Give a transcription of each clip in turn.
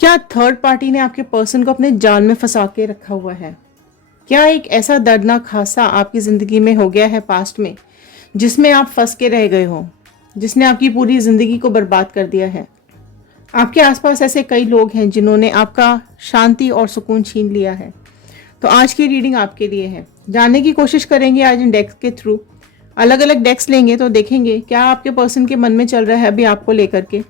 क्या third party ने आपके पर्सन को अपने जाल में फंसा के रखा हुआ है? क्या एक ऐसा दर्दनाक हादसा आपकी ज़िंदगी में हो गया है पास्ट में, जिसमें आप फंस के रह गए हो, जिसने आपकी पूरी ज़िंदगी को बर्बाद कर दिया है? आपके आसपास ऐसे कई लोग हैं जिन्होंने आपका शांति और सुकून छीन लिया है। तो आज की रीडिंग आपके लिए है। जानने की कोशिश करेंगे आज इन डेक्स के थ्रू। अलग अलग डेक्स लेंगे तो देखेंगे क्या आपके पर्सन के मन में चल रहा है अभी आपको लेकर के,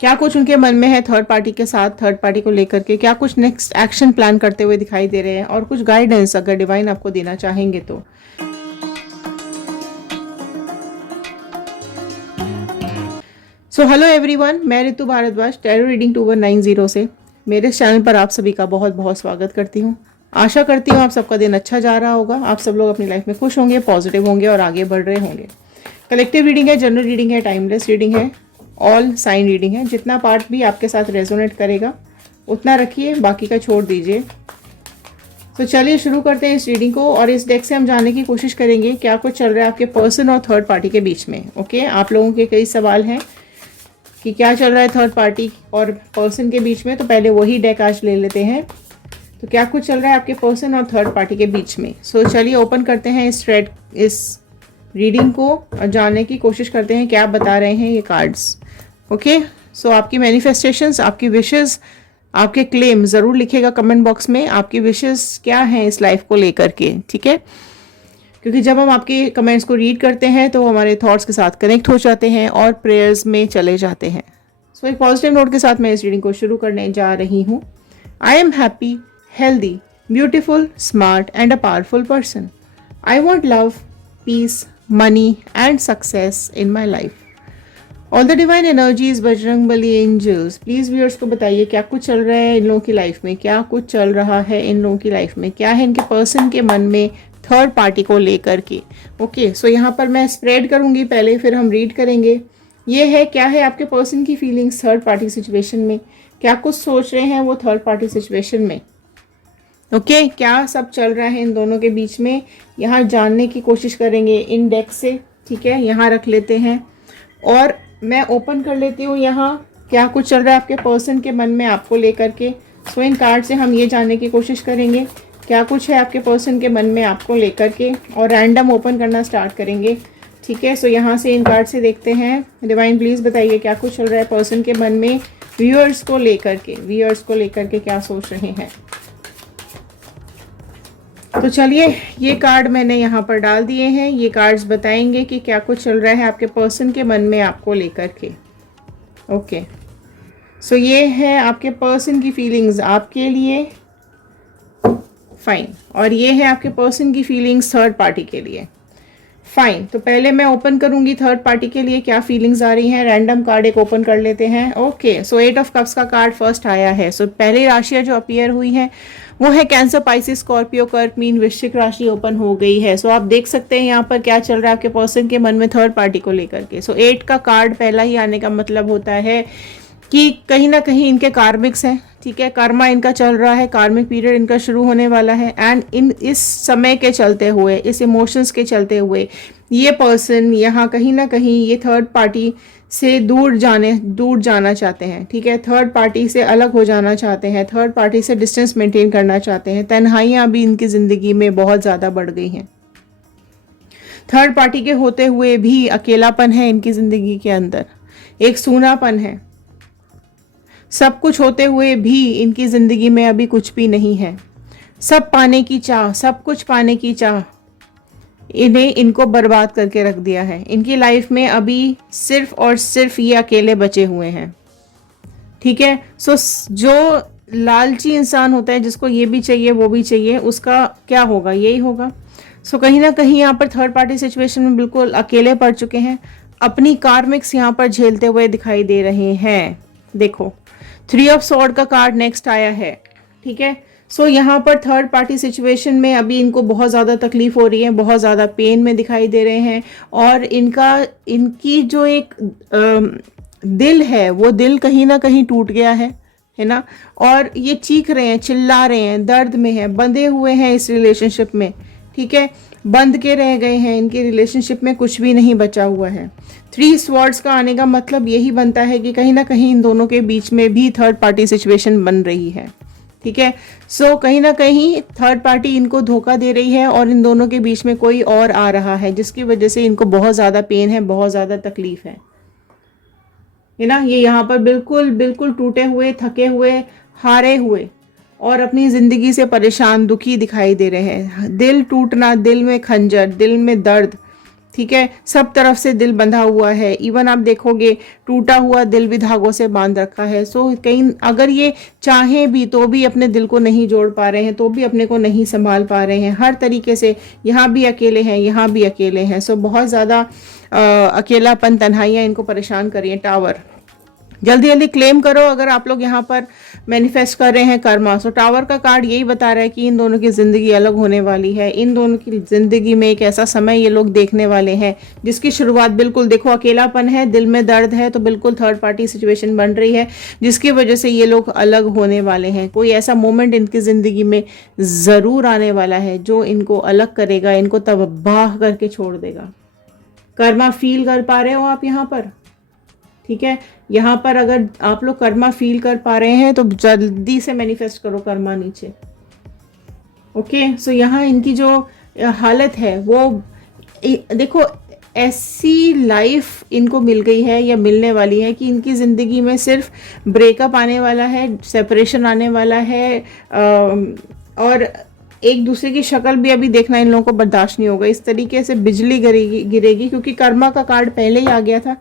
क्या कुछ उनके मन में है थर्ड पार्टी के साथ, थर्ड पार्टी को लेकर के क्या कुछ नेक्स्ट एक्शन प्लान करते हुए दिखाई दे रहे हैं, और कुछ गाइडेंस अगर डिवाइन आपको देना चाहेंगे तो। सो हेलो एवरीवन, मैं ऋतु भारद्वाज टैरो रीडिंग 2190 से मेरे चैनल पर आप सभी का बहुत बहुत स्वागत करती हूँ। आशा करती हूँ आप सबका दिन अच्छा जा रहा होगा, आप सब लोग अपनी लाइफ में खुश होंगे, पॉजिटिव होंगे और आगे बढ़ रहे होंगे। कलेक्टिव रीडिंग है, जनरल रीडिंग है, टाइमलेस रीडिंग है, ऑल साइन रीडिंग है। जितना पार्ट भी आपके साथ रेजोनेट करेगा उतना रखिए, बाकी का छोड़ दीजिए। तो चलिए शुरू करते हैं इस रीडिंग को, और इस डेक से हम जानने की कोशिश करेंगे क्या कुछ चल रहा है आपके पर्सन और थर्ड पार्टी के बीच में। ओके, आप लोगों के कई सवाल हैं कि क्या चल रहा है थर्ड पार्टी और पर्सन के बीच में, तो पहले वही डेक आज ले लेते हैं। तो क्या कुछ चल रहा है आपके पर्सन और थर्ड पार्टी के बीच में। सो चलिए ओपन करते हैं इस रीडिंग को और जानने की कोशिश करते हैं क्या बता रहे हैं ये कार्ड्स। ओके, सो आपकी मैनिफेस्टेशंस, आपकी विशेस, आपके क्लेम ज़रूर लिखिएगा कमेंट बॉक्स में। आपकी विशेस क्या हैं इस लाइफ को लेकर के, ठीक है? क्योंकि जब हम आपके कमेंट्स को रीड करते हैं तो हमारे थॉट्स के साथ कनेक्ट हो जाते हैं और प्रेयर्स में चले जाते हैं। सो एक पॉजिटिव नोट के साथ मैं इस रीडिंग को शुरू करने जा रही हूँ। I am happy, healthy, beautiful, smart, and a powerful person. I want love, peace, money, and success in my life. All the divine energies, Bajrangbali angels, please viewers को बताइए क्या कुछ चल रहा है इन लोगों की लाइफ में, क्या कुछ चल रहा है इन लोगों की लाइफ में, क्या है इनके पर्सन के मन में थर्ड पार्टी को लेकर के। ओके, सो यहाँ पर मैं स्प्रेड करूँगी पहले, फिर हम रीड करेंगे। ये है क्या है आपके पर्सन की फीलिंग्स थर्ड पार्टी सिचुएशन में, क्या कुछ सोच रहे हैं वो थर्ड पार्टी सिचुएशन में। ओके, क्या सब चल रहा है इन दोनों के बीच में, यहाँ जानने की कोशिश करेंगे इन डेक से। ठीक है, यहाँ रख लेते हैं और मैं ओपन कर लेती हूँ यहाँ क्या कुछ चल रहा है आपके पर्सन के मन में आपको लेकर के। सो इन कार्ड से हम ये जानने की कोशिश करेंगे क्या कुछ है आपके पर्सन के मन में आपको लेकर के, और रैंडम ओपन करना स्टार्ट करेंगे। ठीक है, सो यहाँ से इन कार्ड से देखते हैं। डिवाइन प्लीज़ बताइए क्या कुछ चल रहा है पर्सन के मन में व्यूअर्स को लेकर के क्या सोच रहे हैं। तो चलिए, ये कार्ड मैंने यहाँ पर डाल दिए हैं। ये कार्ड्स बताएंगे कि क्या कुछ चल रहा है आपके पर्सन के मन में आपको लेकर के। ओके, सो ये है आपके पर्सन की फीलिंग्स आपके लिए, फाइन, और ये है आपके पर्सन की फीलिंग्स थर्ड पार्टी के लिए, फाइन। तो पहले मैं ओपन करूंगी थर्ड पार्टी के लिए क्या फीलिंग्स आ रही हैं। रैंडम कार्ड एक ओपन कर लेते हैं। ओके, सो 8 ऑफ कप्स का कार्ड फर्स्ट आया है। सो पहली राशियां जो अपीयर हुई हैं वो है कैंसर, पाइसिस, स्कॉर्पियो, कर्क, मीन, वृश्चिक राशि ओपन हो गई है। सो आप देख सकते हैं यहाँ पर क्या चल रहा है आपके पर्सन के मन में थर्ड पार्टी को लेकर के। सो 8 का कार्ड पहला ही आने का मतलब होता है कि कहीं ना कहीं इनके कार्मिक्स हैं। ठीक है, कर्मा इनका चल रहा है, कार्मिक पीरियड इनका शुरू होने वाला है। एंड इस समय के चलते हुए, इस इमोशंस के चलते हुए ये पर्सन यहाँ कहीं ना कहीं ये थर्ड पार्टी से दूर जाना चाहते हैं। ठीक है, थर्ड पार्टी से अलग हो जाना चाहते हैं, थर्ड पार्टी से डिस्टेंस मेंटेन करना चाहते हैं। तन्हाइयाँ भी इनकी ज़िंदगी में बहुत ज़्यादा बढ़ गई हैं। थर्ड पार्टी के होते हुए भी अकेलापन है इनकी ज़िंदगी के अंदर, एक सूनापन है। सब कुछ होते हुए भी इनकी ज़िंदगी में अभी कुछ भी नहीं है। सब पाने की चाह, सब कुछ पाने की चाह इनको बर्बाद करके रख दिया है। इनकी लाइफ में अभी सिर्फ और सिर्फ ये अकेले बचे हुए हैं। ठीक है, सो जो लालची इंसान होता है, जिसको ये भी चाहिए वो भी चाहिए, उसका क्या होगा, यही होगा। सो कहीं ना कहीं यहाँ पर थर्ड पार्टी सिचुएशन में बिल्कुल अकेले पड़ चुके हैं, अपनी कार्मिक्स यहाँ पर झेलते हुए दिखाई दे रहे हैं। देखो, 3 ऑफ सॉर्ड का कार्ड नेक्स्ट आया है। ठीक है, सो यहाँ पर थर्ड पार्टी सिचुएशन में अभी इनको बहुत ज़्यादा तकलीफ हो रही है, बहुत ज़्यादा पेन में दिखाई दे रहे हैं, और इनकी जो एक दिल है वो दिल कहीं ना कहीं टूट गया है ना। और ये चीख रहे हैं, चिल्ला रहे हैं, दर्द में है, बंधे हुए हैं इस रिलेशनशिप में। ठीक है, बंध के रह गए हैं, इनके रिलेशनशिप में कुछ भी नहीं बचा हुआ है। 3 स्वॉर्ड्स का आने का मतलब यही बनता है कि कहीं ना कहीं इन दोनों के बीच में भी थर्ड पार्टी सिचुएशन बन रही है। ठीक है, सो कहीं ना कहीं थर्ड पार्टी इनको धोखा दे रही है और इन दोनों के बीच में कोई और आ रहा है, जिसकी वजह से इनको बहुत ज़्यादा पेन है, बहुत ज़्यादा तकलीफ है ना। ये यहाँ पर बिल्कुल बिल्कुल टूटे हुए, थके हुए, हारे हुए और अपनी ज़िंदगी से परेशान, दुखी दिखाई दे रहे हैं। दिल टूटना, दिल में खंजर, दिल में दर्द, ठीक है, सब तरफ से दिल बंधा हुआ है। इवन आप देखोगे टूटा हुआ दिल भी धागों से बांध रखा है। सो कहीं अगर ये चाहें भी तो भी अपने दिल को नहीं जोड़ पा रहे हैं, तो भी अपने को नहीं संभाल पा रहे हैं हर तरीके से। यहाँ भी अकेले हैं, यहाँ भी अकेले हैं। सो बहुत ज़्यादा अकेलापन, तन्हाइयाँ इनको परेशान करिए। टावर जल्दी जल्दी क्लेम करो अगर आप लोग यहाँ पर मैनिफेस्ट कर रहे हैं कर्मा। सो टावर का कार्ड यही बता रहा है कि इन दोनों की ज़िंदगी अलग होने वाली है। इन दोनों की ज़िंदगी में एक ऐसा समय ये लोग देखने वाले हैं जिसकी शुरुआत, बिल्कुल देखो अकेलापन है, दिल में दर्द है, तो बिल्कुल थर्ड पार्टी सिचुएशन बन रही है जिसकी वजह से ये लोग अलग होने वाले हैं। कोई ऐसा मोमेंट इनकी ज़िंदगी में ज़रूर आने वाला है जो इनको अलग करेगा, इनको तबाह करके छोड़ देगा। कर्मा फील कर पा रहे हो आप यहाँ पर? ठीक है, यहाँ पर अगर आप लोग कर्मा फील कर पा रहे हैं तो जल्दी से मैनिफेस्ट करो कर्मा नीचे। ओके, सो यहाँ इनकी जो हालत है वो देखो, ऐसी लाइफ इनको मिल गई है या मिलने वाली है कि इनकी ज़िंदगी में सिर्फ ब्रेकअप आने वाला है, सेपरेशन आने वाला है, और एक दूसरे की शक्ल भी अभी देखना इन लोगों को बर्दाश्त नहीं होगा। इस तरीके से बिजली गिरेगी क्योंकि कर्मा का कार्ड पहले ही आ गया था।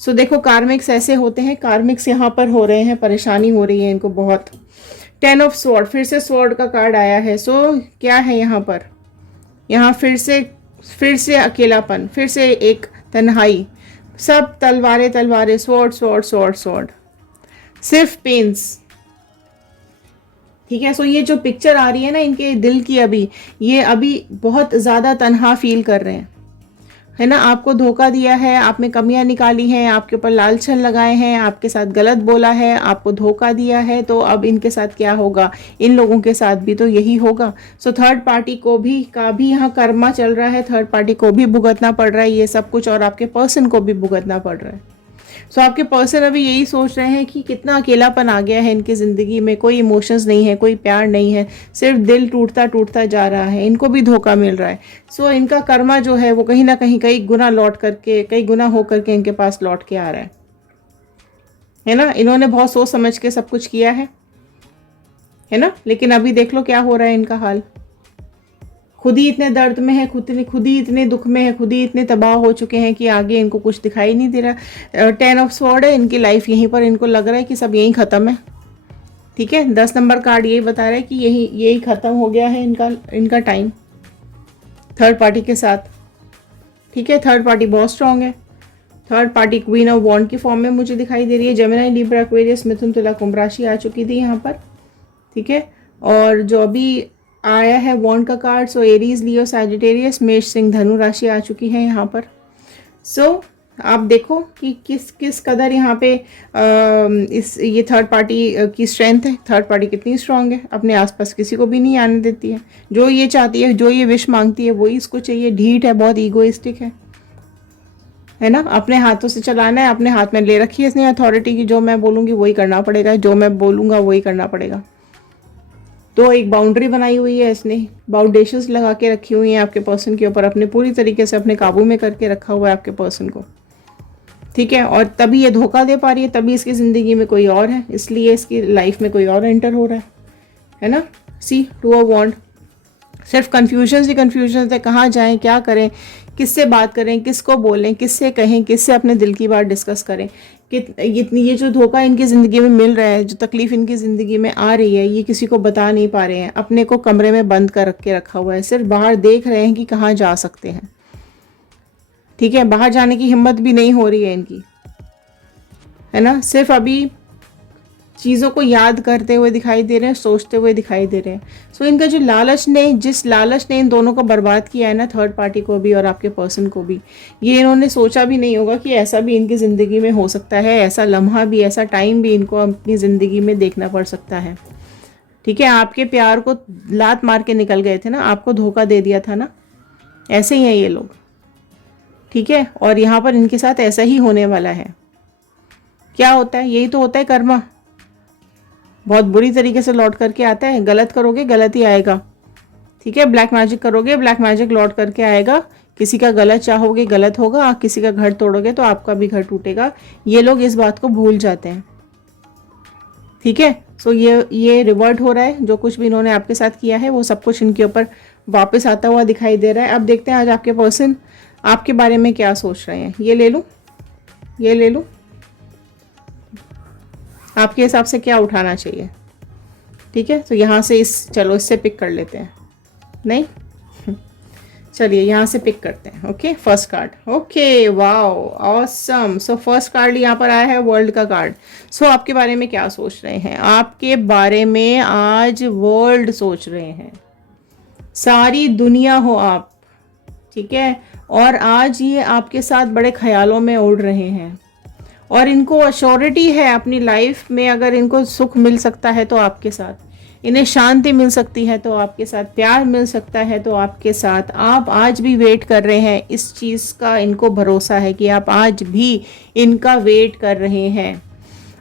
सो देखो कार्मिक्स ऐसे होते हैं, कार्मिक्स यहाँ पर हो रहे हैं, परेशानी हो रही है इनको बहुत। 10 ऑफ स्वॉर्ड, फिर से स्वॉर्ड का कार्ड आया है। सो क्या है यहाँ पर? यहाँ फिर से अकेलापन, फिर से एक तन्हाई, सब तलवारें तलवारें, स्वॉर्ड स्वॉर्ड स्वॉर्ड स्वॉर्ड, सिर्फ पेन्स। ठीक है, सो ये जो पिक्चर आ रही है ना इनके दिल की, अभी ये अभी बहुत ज़्यादा तन्हा फील कर रहे हैं, है ना। आपको धोखा दिया है, आप में कमियां निकाली हैं, आपके ऊपर लाल छल लगाए हैं, आपके साथ गलत बोला है, आपको धोखा दिया है, तो अब इनके साथ क्या होगा? इन लोगों के साथ भी तो यही होगा। सो थर्ड पार्टी को भी यहाँ कर्मा चल रहा है, थर्ड पार्टी को भी भुगतना पड़ रहा है ये सब कुछ, और आपके पर्सन को भी भुगतना पड़ रहा है। सो आपके पर्सन अभी यही सोच रहे हैं कि कितना अकेलापन आ गया है इनकी ज़िंदगी में, कोई इमोशंस नहीं है, कोई प्यार नहीं है, सिर्फ दिल टूटता टूटता जा रहा है, इनको भी धोखा मिल रहा है। सो इनका कर्मा जो है वो कहीं ना कहीं कई गुना कई गुना हो करके इनके पास लौट के आ रहा है ना। इन्होंने बहुत सोच समझ के सब कुछ किया है ना, लेकिन अभी देख लो क्या हो रहा है इनका हाल। खुद ही इतने दर्द में है, खुद ही इतने दुख में है, खुद ही इतने तबाह हो चुके हैं कि आगे इनको कुछ दिखाई नहीं दे रहा। 10 ऑफ स्वॉर्ड है, इनकी लाइफ यहीं पर इनको लग रहा है कि सब यहीं ख़त्म है। ठीक है, 10 नंबर कार्ड यही बता रहा है कि यही ख़त्म हो गया है इनका टाइम थर्ड पार्टी के साथ। ठीक है, थर्ड पार्टी बहुत स्ट्रांग है। थर्ड पार्टी क्वीन ऑफ वॉन्ड की फॉर्म में मुझे दिखाई दे रही है। जेमिनी, लिब्रा, एक्वेरियस, मिथुन, तुला, कुंभ राशि आ चुकी थी यहाँ पर। ठीक है, और जो अभी आया है वॉन्ड का कार्ड, सो एरीज, लियो, सैजिटेरियस, मेष, सिंह, धनु राशि आ चुकी है यहाँ पर। सो आप देखो कि किस कदर यहाँ पे ये थर्ड पार्टी की स्ट्रेंथ है। थर्ड पार्टी कितनी स्ट्रांग है, अपने आसपास किसी को भी नहीं आने देती है। जो ये चाहती है, जो ये विश मांगती है वही इसको चाहिए। ढीठ है, बहुत ईगोइस्टिक है ना। अपने हाथों से चलाना है, अपने हाथ में ले रखी है इसने अथॉरिटी की। जो मैं बोलूँगी वही करना पड़ेगा, जो मैं बोलूँगा वही करना पड़ेगा। तो एक बाउंड्री बनाई हुई है इसने, बाउंडेशंस लगा के रखी हुई हैं आपके पर्सन के ऊपर, अपने पूरी तरीके से अपने काबू में करके रखा हुआ है आपके पर्सन को। ठीक है, और तभी ये धोखा दे पा रही है, तभी इसकी ज़िंदगी में कोई और है, इसलिए इसकी लाइफ में कोई और एंटर हो रहा है ना। सी 2 ऑफ वॉन्ड, सिर्फ कन्फ्यूजन है, कहाँ जाएं, क्या करें, किससे बात करें, किसको बोलें, किससे कहें, किससे अपने दिल की बात डिस्कस करें। कि ये जो धोखा इनकी ज़िंदगी में मिल रहा है, जो तकलीफ़ इनकी ज़िंदगी में आ रही है, ये किसी को बता नहीं पा रहे हैं, अपने को कमरे में बंद कर के रखा हुआ है, सिर्फ बाहर देख रहे हैं कि कहाँ जा सकते हैं। ठीक है, बाहर जाने की हिम्मत भी नहीं हो रही है इनकी, है ना। सिर्फ अभी चीज़ों को याद करते हुए दिखाई दे रहे हैं, सोचते हुए दिखाई दे रहे हैं। सो इनका जो जिस लालच ने इन दोनों को बर्बाद किया है ना, थर्ड पार्टी को भी और आपके पर्सन को भी, ये इन्होंने सोचा भी नहीं होगा कि ऐसा भी इनकी ज़िंदगी में हो सकता है, ऐसा लम्हा भी, ऐसा टाइम भी इनको अपनी ज़िंदगी में देखना पड़ सकता है। ठीक है, आपके प्यार को लात मार के निकल गए थे ना, आपको धोखा दे दिया था ना, ऐसे ही हैं ये लोग, ठीक है। और यहाँ पर इनके साथ ऐसा ही होने वाला है। क्या होता है, यही तो होता है कर्मा, बहुत बुरी तरीके से लौट करके आता है। गलत करोगे गलत ही आएगा, ठीक है। ब्लैक मैजिक करोगे ब्लैक मैजिक लौट करके आएगा। किसी का गलत चाहोगे गलत होगा, आप किसी का घर तोड़ोगे तो आपका भी घर टूटेगा। ये लोग इस बात को भूल जाते हैं, ठीक है। सो ये रिवर्ट हो रहा है, जो कुछ भी इन्होंने आपके साथ किया है वो सब कुछ इनके ऊपर वापस आता हुआ दिखाई दे रहा है। अब देखते हैं आज आपके पर्सन आपके बारे में क्या सोच रहे हैं। ये ले लूं, ये ले लूं, आपके हिसाब से क्या उठाना चाहिए, ठीक है। तो यहाँ से चलो इससे पिक कर लेते हैं, नहीं चलिए यहाँ से पिक करते हैं। Okay, first card, okay, wow, awesome. So first card यहाँ पर आया है वर्ल्ड का कार्ड। सो आपके बारे में क्या सोच रहे हैं, आपके बारे में आज वर्ल्ड सोच रहे हैं, सारी दुनिया हो आप, ठीक है। और आज ये आपके साथ बड़े ख्यालों में उड़ रहे हैं और इनको अश्योरिटी है अपनी लाइफ में, अगर इनको सुख मिल सकता है तो आपके साथ, इन्हें शांति मिल सकती है तो आपके साथ, प्यार मिल सकता है तो आपके साथ। आप आज भी वेट कर रहे हैं, इस चीज़ का इनको भरोसा है कि आप आज भी इनका वेट कर रहे हैं।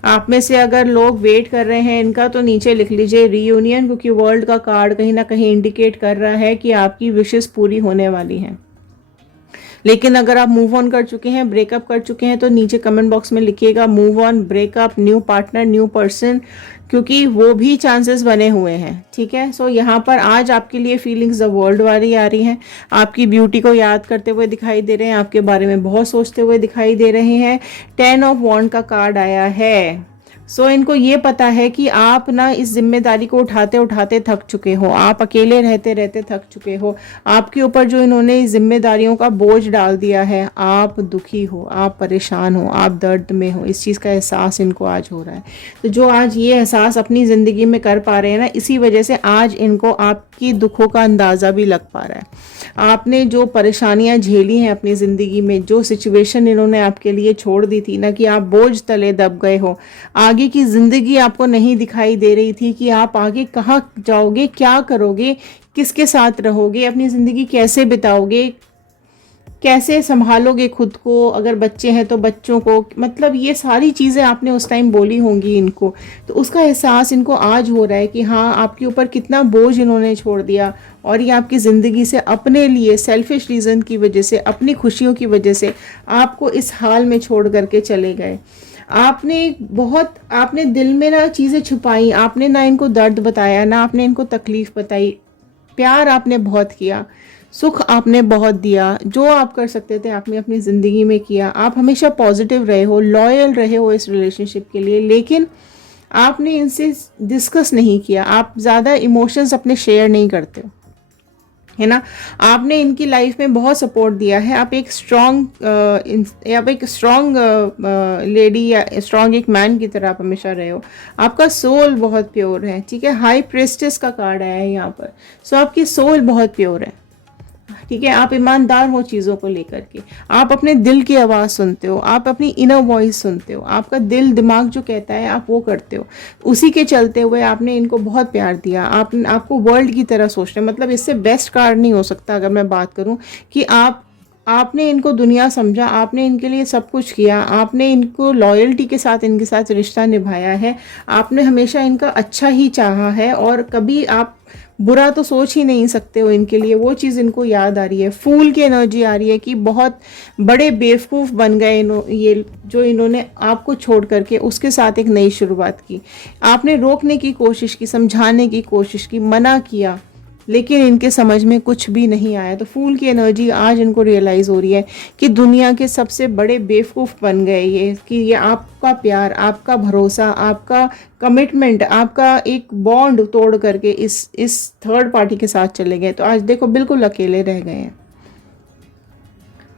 आप में से अगर लोग वेट कर रहे हैं इनका तो नीचे लिख लीजिए रीयूनियन, क्योंकि वर्ल्ड का कार्ड कहीं ना कहीं इंडिकेट कर रहा है कि आपकी विशेस पूरी होने वाली हैं। लेकिन अगर आप मूव ऑन कर चुके हैं, ब्रेकअप कर चुके हैं, तो नीचे कमेंट बॉक्स में लिखिएगा move on, breakup, new partner, new person, क्योंकि वो भी चांसेस बने हुए हैं, ठीक है। सो यहाँ पर आज आपके लिए फीलिंग्स द वर्ल्ड वाली आ रही हैं। आपकी ब्यूटी को याद करते हुए दिखाई दे रहे हैं, आपके बारे में बहुत सोचते हुए दिखाई दे रहे हैं। 10 ऑफ वॉन्ड का कार्ड आया है। सो इनको ये पता है कि आप ना इस जिम्मेदारी को उठाते उठाते थक चुके हो, आप अकेले रहते रहते थक चुके हो। आपके ऊपर जो इन्होंने इस जिम्मेदारियों का बोझ डाल दिया है, आप दुखी हो, आप परेशान हो, आप दर्द में हो, इस चीज़ का एहसास इनको आज हो रहा है। तो जो आज ये एहसास अपनी ज़िंदगी में कर पा रहे हैं ना, इसी वजह से आज इनको आपकी दुखों का अंदाज़ा भी लग पा रहा है। आपने जो परेशानियां झेली हैं अपनी ज़िंदगी में, जो सिचुएशन इन्होंने आपके लिए छोड़ दी थी ना, कि आप बोझ तले दब गए हो, आगे की ज़िंदगी आपको नहीं दिखाई दे रही थी कि आप आगे कहाँ जाओगे, क्या करोगे, किसके साथ रहोगे, अपनी ज़िंदगी कैसे बिताओगे, कैसे संभालोगे खुद को, अगर बच्चे हैं तो बच्चों को, मतलब ये सारी चीज़ें आपने उस टाइम बोली होंगी इनको। तो उसका एहसास इनको आज हो रहा है कि हाँ, आपके ऊपर कितना बोझ इन्होंने छोड़ दिया और ये आपकी ज़िंदगी से अपने लिए सेल्फिश रीज़न की वजह से, अपनी खुशियों की वजह से आपको इस हाल में छोड़ करके चले गए। आपने दिल में ना चीज़ें छुपाई, आपने ना इनको दर्द बताया, ना आपने इनको तकलीफ़ बताई, प्यार आपने बहुत किया, सुख आपने बहुत दिया, जो आप कर सकते थे आपने अपनी ज़िंदगी में किया। आप हमेशा पॉजिटिव रहे हो, लॉयल रहे हो इस रिलेशनशिप के लिए, लेकिन आपने इनसे डिस्कस नहीं किया। आप ज़्यादा इमोशंस अपने शेयर नहीं करते हो, है ना। आपने इनकी लाइफ में बहुत सपोर्ट दिया है। आप एक स्ट्रॉन्ग लेडी या स्ट्रॉन्ग एक मैन की तरह आप हमेशा रहे हो। आपका सोल बहुत प्योर है, ठीक है। हाई प्रेस्टेस का कार्ड आया है यहाँ पर। सो आपकी सोल बहुत प्योर है, ठीक है। आप ईमानदार हो चीज़ों को लेकर के, आप अपने दिल की आवाज़ सुनते हो, आप अपनी इनर वॉइस सुनते हो, आपका दिल दिमाग जो कहता है आप वो करते हो। उसी के चलते हुए आपने इनको बहुत प्यार दिया। आपको वर्ल्ड की तरह सोचते हैं, मतलब इससे बेस्ट कार्ड नहीं हो सकता अगर मैं बात करूं कि आपने इनको दुनिया समझा, आपने इनके लिए सब कुछ किया, आपने इनको लॉयल्टी के साथ इनके साथ रिश्ता निभाया है, आपने हमेशा इनका अच्छा ही चाहा है और कभी आप बुरा तो सोच ही नहीं सकते हो इनके लिए। वो चीज़ इनको याद आ रही है। फूल की एनर्जी आ रही है कि बहुत बड़े बेवकूफ़ बन गए ये जो इन्होंने आपको छोड़ करके उसके साथ एक नई शुरुआत की। आपने रोकने की कोशिश की, समझाने की कोशिश की, मना किया, लेकिन इनके समझ में कुछ भी नहीं आया। तो फूल की एनर्जी आज इनको रियलाइज़ हो रही है कि दुनिया के सबसे बड़े बेवकूफ़ बन गए ये, कि ये आपका प्यार, आपका भरोसा, आपका कमिटमेंट, आपका एक बॉन्ड तोड़ करके इस थर्ड पार्टी के साथ चले गए। तो आज देखो बिल्कुल अकेले रह गए हैं,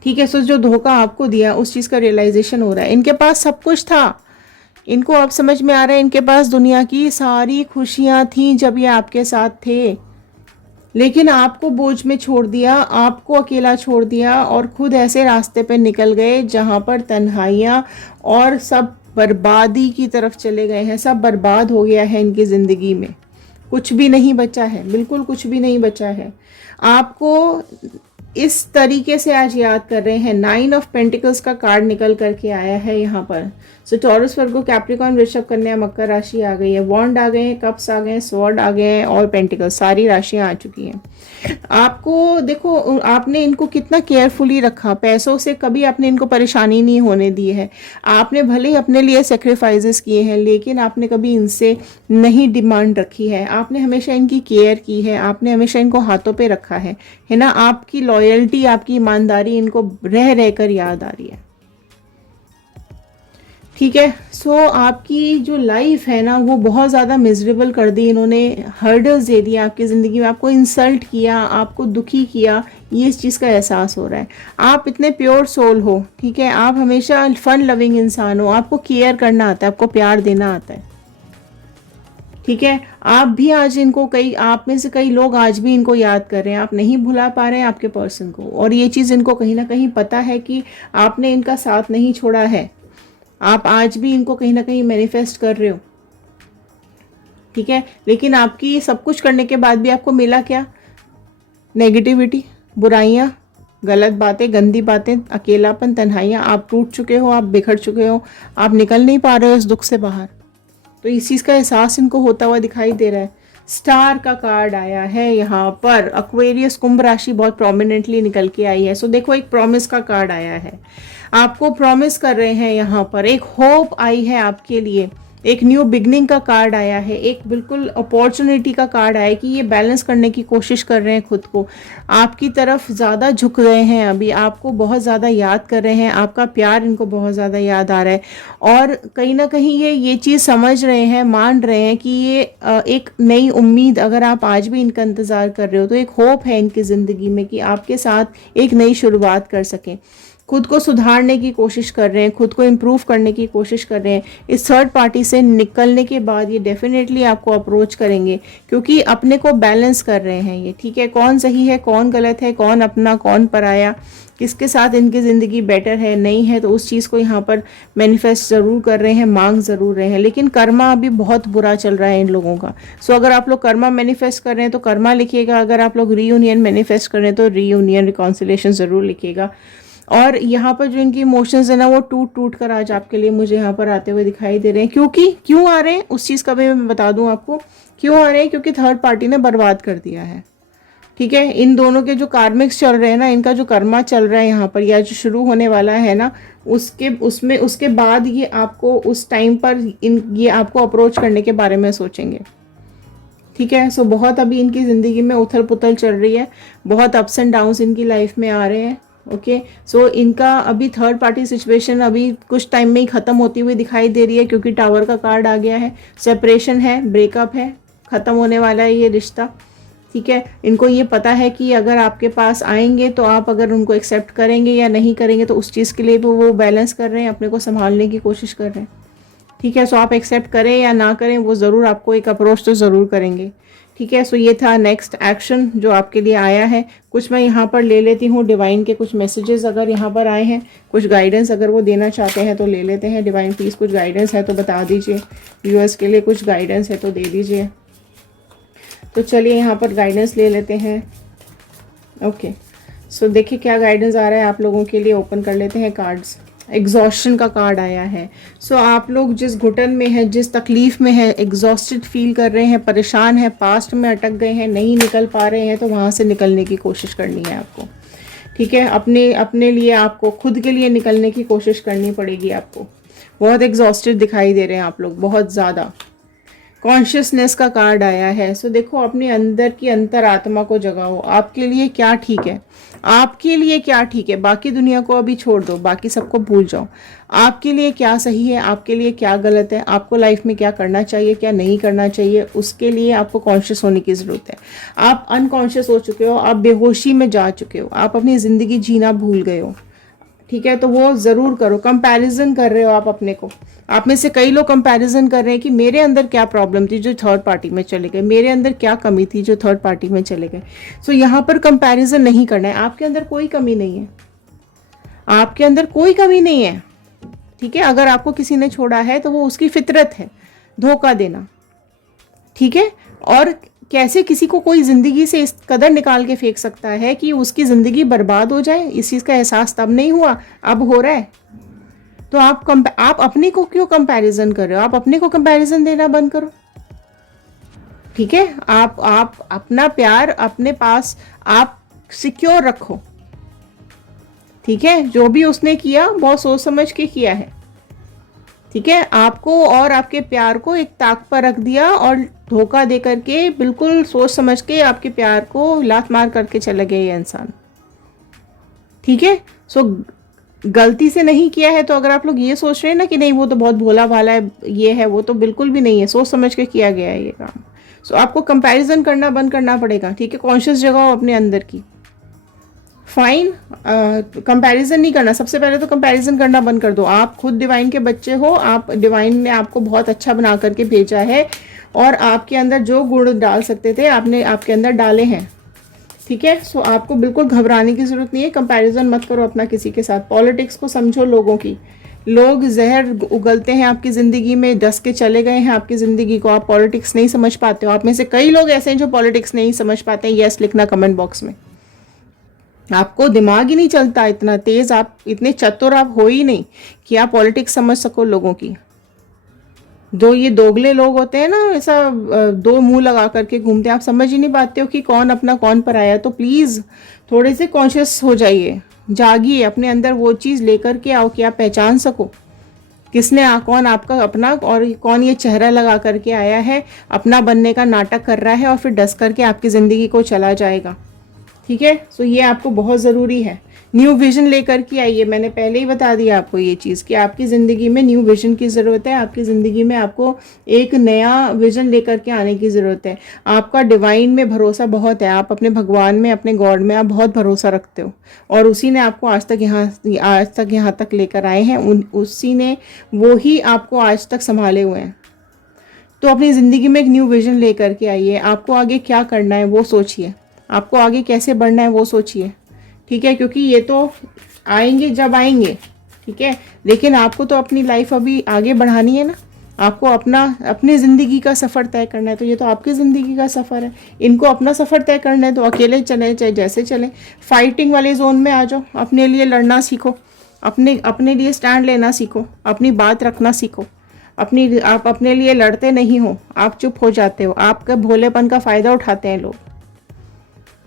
ठीक है। सो जो धोखा आपको दिया उस चीज़ का रियलाइजेशन हो रहा है। इनके पास सब कुछ था, इनको अब समझ में आ रहा है, इनके पास दुनिया की सारी खुशियाँ थी जब ये आपके साथ थे, लेकिन आपको बोझ में छोड़ दिया, आपको अकेला छोड़ दिया और खुद ऐसे रास्ते पे निकल गए जहाँ पर तन्हाइयाँ और सब बर्बादी की तरफ चले गए हैं। सब बर्बाद हो गया है इनकी ज़िंदगी में, कुछ भी नहीं बचा है, बिल्कुल कुछ भी नहीं बचा है। आपको इस तरीके से आज याद कर रहे हैं। 9 ऑफ पेंटिकल्स का कार्ड निकल करके आया है यहाँ पर। सो टॉरस, वर्गो, कैप्रिकॉर्न, वृषभ, कन्या, मकर राशि आ गई है। वॉन्ड आ गए हैं, कप्स आ गए हैं, स्वॉर्ड आ गए हैं और पेंटिकल्स, सारी राशियां आ चुकी हैं। आपको देखो, आपने इनको कितना केयरफुली रखा, पैसों से कभी आपने इनको परेशानी नहीं होने दी है। आपने भले ही अपने लिए सेक्रीफाइसेस किए हैं, लेकिन आपने कभी इनसे नहीं डिमांड रखी है। आपने हमेशा इनकी केयर की है, आपने हमेशा इनको हाथों पे रखा है ना। आपकी लॉयल्टी, आपकी ईमानदारी इनको रह रह कर याद आ रही है। ठीक है। सो आपकी जो लाइफ है ना, वो बहुत ज़्यादा मिजरेबल कर दी इन्होंने, हर्डल्स दे दिया आपकी ज़िंदगी में, आपको इंसल्ट किया, आपको दुखी किया, ये इस चीज़ का एहसास हो रहा है। आप इतने प्योर सोल हो, ठीक है, आप हमेशा फन लविंग इंसान हो, आपको केयर करना आता है, आपको प्यार देना आता है, ठीक है। आप भी आज इनको, कई आप में से कई लोग आज भी इनको याद कर रहे हैं, आप नहीं भुला पा रहे हैं आपके पर्सन को, और ये चीज़ इनको कहीं ना कहीं पता है कि आपने इनका साथ नहीं छोड़ा है। आप आज भी इनको कहीं ना कहीं मैनिफेस्ट कर रहे हो, ठीक है। लेकिन आपकी सब कुछ करने के बाद भी आपको मिला क्या? नेगेटिविटी, बुराइयां, गलत बातें, गंदी बातें, अकेलापन, तन्हाइयां। आप टूट चुके हो, आप बिखर चुके हो, आप निकल नहीं पा रहे हो इस दुख से बाहर। तो इस चीज़ का एहसास इनको होता हुआ दिखाई दे रहा है। स्टार का कार्ड आया है यहाँ पर। एक्वेरियस, कुंभ राशि बहुत प्रोमिनेंटली निकल के आई है। सो देखो, एक प्रॉमिस का कार्ड आया है, आपको प्रॉमिस कर रहे हैं यहाँ पर, एक होप आई है आपके लिए, एक न्यू बिगनिंग का कार्ड आया है, एक बिल्कुल अपॉर्चुनिटी का कार्ड आया है कि ये बैलेंस करने की कोशिश कर रहे हैं खुद को, आपकी तरफ ज़्यादा झुक रहे हैं, अभी आपको बहुत ज़्यादा याद कर रहे हैं, आपका प्यार इनको बहुत ज़्यादा याद आ रहा है, और कहीं ना कहीं ये चीज़ समझ रहे हैं, मान रहे हैं कि ये एक नई उम्मीद, अगर आप आज भी इनका इंतज़ार कर रहे हो तो एक होप है इनकी ज़िंदगी में कि आपके साथ एक नई शुरुआत कर सकें। खुद को सुधारने की कोशिश कर रहे हैं, खुद को इम्प्रूव करने की कोशिश कर रहे हैं। इस थर्ड पार्टी से निकलने के बाद ये डेफिनेटली आपको अप्रोच करेंगे, क्योंकि अपने को बैलेंस कर रहे हैं ये, ठीक है। कौन सही है, कौन गलत है, कौन अपना, कौन पराया, किसके साथ इनकी ज़िंदगी बेटर है, नहीं है, तो उस चीज़ को यहाँ पर मैनिफेस्ट ज़रूर कर रहे हैं, मांग ज़रूर रहे हैं। लेकिन कर्मा अभी बहुत बुरा चल रहा है इन लोगों का। सो अगर आप लोग कर्मा मैनिफेस्ट कर रहे हैं तो कर्मा लिखिएगा, अगर आप लोग रीयूनियन मैनिफेस्ट कर रहे हैं तो रीयूनियन, रिकॉन्सिलेशन ज़रूर लिखिएगा। और यहाँ पर जो इनकी इमोशंस है ना, वो टूट टूट कर आज आपके लिए मुझे यहाँ पर आते हुए दिखाई दे रहे हैं। क्योंकि क्यों आ रहे हैं उस चीज़ का भी मैं बता दूं आपको, क्यों आ रहे हैं, क्योंकि थर्ड पार्टी ने बर्बाद कर दिया है, ठीक है। इन दोनों के जो कार्मिक्स चल रहे हैं ना, इनका जो कर्मा चल रहा है यहाँ पर, या जो शुरू होने वाला है ना, उसके बाद ये आपको उस टाइम पर ये आपको अप्रोच करने के बारे में सोचेंगे, ठीक है। सो बहुत अभी इनकी ज़िंदगी में उथल पुथल चल रही है, बहुत अप्स एंड डाउन्स इनकी लाइफ में आ रहे हैं, ओके। सो इनका अभी थर्ड पार्टी सिचुएशन अभी कुछ टाइम में ही ख़त्म होती हुई दिखाई दे रही है, क्योंकि टावर का कार्ड आ गया है, सेपरेशन है, ब्रेकअप है, ख़त्म होने वाला है ये रिश्ता, ठीक है। इनको ये पता है कि अगर आपके पास आएंगे तो आप अगर उनको एक्सेप्ट करेंगे या नहीं करेंगे, तो उस चीज़ के लिए भी वो बैलेंस कर रहे हैं, अपने को संभालने की कोशिश कर रहे हैं, ठीक है। सो आप एक्सेप्ट करें या ना करें, वो ज़रूर आपको एक अप्रोच तो ज़रूर करेंगे, ठीक है। सो ये था नेक्स्ट एक्शन जो आपके लिए आया है। कुछ मैं यहाँ पर ले लेती हूँ डिवाइन के कुछ मैसेजेस, अगर यहाँ पर आए हैं, कुछ गाइडेंस अगर वो देना चाहते हैं तो ले लेते हैं। डिवाइन प्लीज़ कुछ गाइडेंस है तो बता दीजिए, व्यूअर्स के लिए कुछ गाइडेंस है तो दे दीजिए। तो चलिए यहाँ पर गाइडेंस ले लेते हैं, ओके। सो देखिए क्या गाइडेंस आ रहा है आप लोगों के लिए, ओपन कर लेते हैं कार्ड्स। एग्जॉस्शन का कार्ड आया है। सो आप लोग जिस घुटन में है, जिस तकलीफ में है, एग्जॉस्टेड फील कर रहे हैं, परेशान है, पास्ट में अटक गए हैं, नहीं निकल पा रहे हैं, तो वहाँ से निकलने की कोशिश करनी है आपको, ठीक है। अपने लिए, आपको खुद के लिए निकलने की कोशिश करनी पड़ेगी आपको। बहुत एग्जॉस्टेड दिखाई दे रहे हैं आप लोग, बहुत ज़्यादा। कॉन्शियसनेस का कार्ड आया है। सो देखो, अपने अंदर की अंतरात्मा को जगाओ, आपके लिए क्या ठीक है, आपके लिए क्या ठीक है, बाकी दुनिया को अभी छोड़ दो, बाकी सबको भूल जाओ। आपके लिए क्या सही है, आपके लिए क्या गलत है, आपको लाइफ में क्या करना चाहिए, क्या नहीं करना चाहिए, उसके लिए आपको कॉन्शियस होने की ज़रूरत है। आप अनकॉन्शियस हो चुके हो, आप बेहोशी में जा चुके हो, आप अपनी ज़िंदगी जीना भूल गए हो, ठीक है। तो वो ज़रूर करो। कंपैरिजन कर रहे हो आप अपने को, आप में से कई लोग कंपैरिजन कर रहे हैं कि मेरे अंदर क्या प्रॉब्लम थी जो थर्ड पार्टी में चले गए, मेरे अंदर क्या कमी थी जो थर्ड पार्टी में चले गए। सो यहाँ पर कंपैरिजन नहीं करना है, आपके अंदर कोई कमी नहीं है, आपके अंदर कोई कमी नहीं है, ठीक है। अगर आपको किसी ने छोड़ा है तो वो उसकी फितरत है, धोखा देना, ठीक है। और कैसे किसी को कोई ज़िंदगी से इस कदर निकाल के फेंक सकता है कि उसकी ज़िंदगी बर्बाद हो जाए, इस चीज़ का एहसास तब नहीं हुआ, अब हो रहा है। तो आप अपने को क्यों कंपैरिजन कर रहे हो? आप अपने को कंपैरिजन देना बंद करो, ठीक है? आप अपना प्यार अपने पास आप सिक्योर रखो, ठीक है? जो भी उसने किया बहुत सोच समझ के किया है, ठीक है? आपको और आपके प्यार को एक ताक पर रख दिया और धोखा दे करके बिल्कुल सोच समझ के आपके प्यार को लात मार करके चला गया ये इंसान, ठीक है? सो गलती से नहीं किया है। तो अगर आप लोग ये सोच रहे हैं ना कि नहीं वो तो बहुत भोला भाला है, ये है वो, तो बिल्कुल भी नहीं है, सोच समझ के किया गया है ये काम। सो आपको कंपैरिजन करना बंद करना पड़ेगा, ठीक है? कॉन्शियस जगाओ अपने अंदर की। फाइन, कंपैरिजन नहीं करना। सबसे पहले तो कंपैरिजन करना बंद कर दो। आप खुद डिवाइन के बच्चे हो, आप डिवाइन ने आपको बहुत अच्छा बना करके भेजा है और आपके अंदर जो गुण डाल सकते थे आपने आपके अंदर डाले हैं, ठीक है? सो आपको बिल्कुल घबराने की जरूरत नहीं है। कंपैरिजन मत करो अपना किसी के साथ। पॉलिटिक्स को समझो लोगों की। लोग जहर उगलते हैं आपकी ज़िंदगी में, डस के चले गए हैं आपकी ज़िंदगी को। आप पॉलिटिक्स नहीं समझ पाते हो। आप में से कई लोग ऐसे हैं जो पॉलिटिक्स नहीं समझ पाते हैं। यस लिखना कमेंट बॉक्स में। आपको दिमाग ही नहीं चलता इतना तेज, आप इतने चतुर आप हो ही नहीं कि आप पॉलिटिक्स समझ सको लोगों की। जो ये दोगले लोग होते हैं ना, ऐसा दो मुंह लगा करके घूमते हैं, आप समझ ही नहीं पाते हो कि कौन अपना कौन पराया। तो प्लीज़ थोड़े से कॉन्शियस हो जाइए, जागिए, अपने अंदर वो चीज़ लेकर के आओ कि आप पहचान सको किसने कौन आपका अपना और कौन ये चेहरा लगा करके आया है, अपना बनने का नाटक कर रहा है और फिर डस करके आपकी ज़िंदगी को चला जाएगा, ठीक है? सो ये आपको बहुत ज़रूरी है। न्यू विजन लेकर के आइए। मैंने पहले ही बता दिया आपको ये चीज़ कि आपकी ज़िंदगी में न्यू विजन की ज़रूरत है। आपकी ज़िंदगी में आपको एक नया विजन लेकर के आने की ज़रूरत है। आपका डिवाइन में भरोसा बहुत है। आप अपने भगवान में, अपने गॉड में आप बहुत भरोसा रखते हो और उसी ने आपको आज तक यहाँ तक लेकर आए हैं। उसी ने वो ही आपको आज तक संभाले हुए हैं। तो अपनी ज़िंदगी में एक न्यू विजन लेकर के आइए। आपको आगे क्या करना है वो सोचिए, आपको आगे कैसे बढ़ना है वो सोचिए, ठीक है? क्योंकि ये तो आएंगे जब आएंगे, ठीक है? लेकिन आपको तो अपनी लाइफ अभी आगे बढ़ानी है ना। आपको अपनी ज़िंदगी का सफ़र तय करना है। तो ये तो आपकी ज़िंदगी का सफ़र है, इनको अपना सफ़र तय करना है। तो अकेले चले चाहे जैसे चले, फाइटिंग वाले जोन में आ जाओ, अपने लिए लड़ना सीखो, अपने लिए स्टैंड लेना सीखो, अपनी बात रखना सीखो। आप अपने लिए लड़ते नहीं हो, आप चुप हो जाते हो। आपके भोलेपन का फ़ायदा उठाते हैं लोग,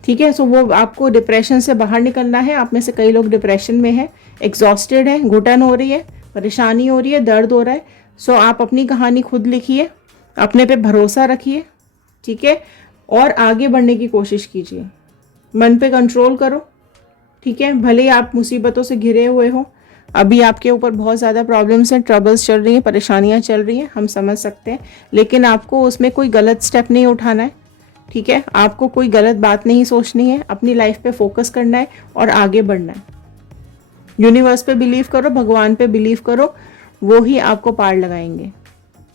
ठीक है? सो वो आपको डिप्रेशन से बाहर निकलना है। आप में से कई लोग डिप्रेशन में हैं, एग्जॉस्टेड हैं, घुटन हो रही है, परेशानी हो रही है, दर्द हो रहा है। सो आप अपनी कहानी खुद लिखिए, अपने पे भरोसा रखिए, ठीक है? और आगे बढ़ने की कोशिश कीजिए। मन पे कंट्रोल करो, ठीक है? भले ही आप मुसीबतों से घिरे हुए हो, अभी आपके ऊपर बहुत ज़्यादा प्रॉब्लम्स हैं, ट्रबल्स चल रही हैं, परेशानियाँ चल रही हैं, हम समझ सकते हैं। लेकिन आपको उसमें कोई गलत स्टेप नहीं उठाना है, ठीक है? आपको कोई गलत बात नहीं सोचनी है, अपनी लाइफ पे फोकस करना है और आगे बढ़ना है। यूनिवर्स पे बिलीव करो, भगवान पे बिलीव करो, वो ही आपको पार लगाएंगे।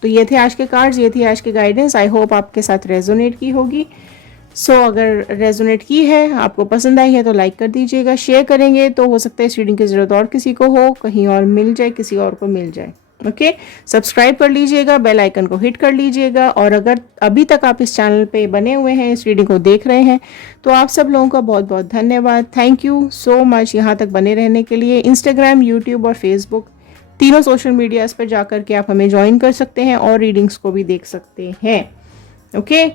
तो ये थे आज के कार्ड्स, ये थी आज की गाइडेंस। आई होप आपके साथ रेजोनेट की होगी। सो अगर रेजोनेट की है, आपको पसंद आई है तो लाइक कर दीजिएगा। शेयर करेंगे तो हो सकता है इस रीडिंग की ज़रूरत और किसी को हो, कहीं और मिल जाए, किसी और को मिल जाए। ओके, सब्सक्राइब कर लीजिएगा, बेल आइकन को हिट कर लीजिएगा। और अगर अभी तक आप इस चैनल पे बने हुए हैं, इस रीडिंग को देख रहे हैं, तो आप सब लोगों का बहुत बहुत धन्यवाद। थैंक यू सो मच यहाँ तक बने रहने के लिए। इंस्टाग्राम, यूट्यूब और फेसबुक तीनों सोशल मीडियाज़ पर जा कर के आप हमें ज्वाइन कर सकते हैं और रीडिंग्स को भी देख सकते हैं। ओके,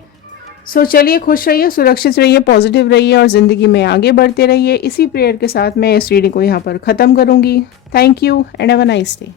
सो चलिए, खुश रहिए, सुरक्षित रहिए, पॉजिटिव रहिए और ज़िंदगी में आगे बढ़ते रहिए। इसी प्रेयर के साथ मैं इस रीडिंग को यहाँ पर ख़त्म करूँगी। Thank you and have a nice day.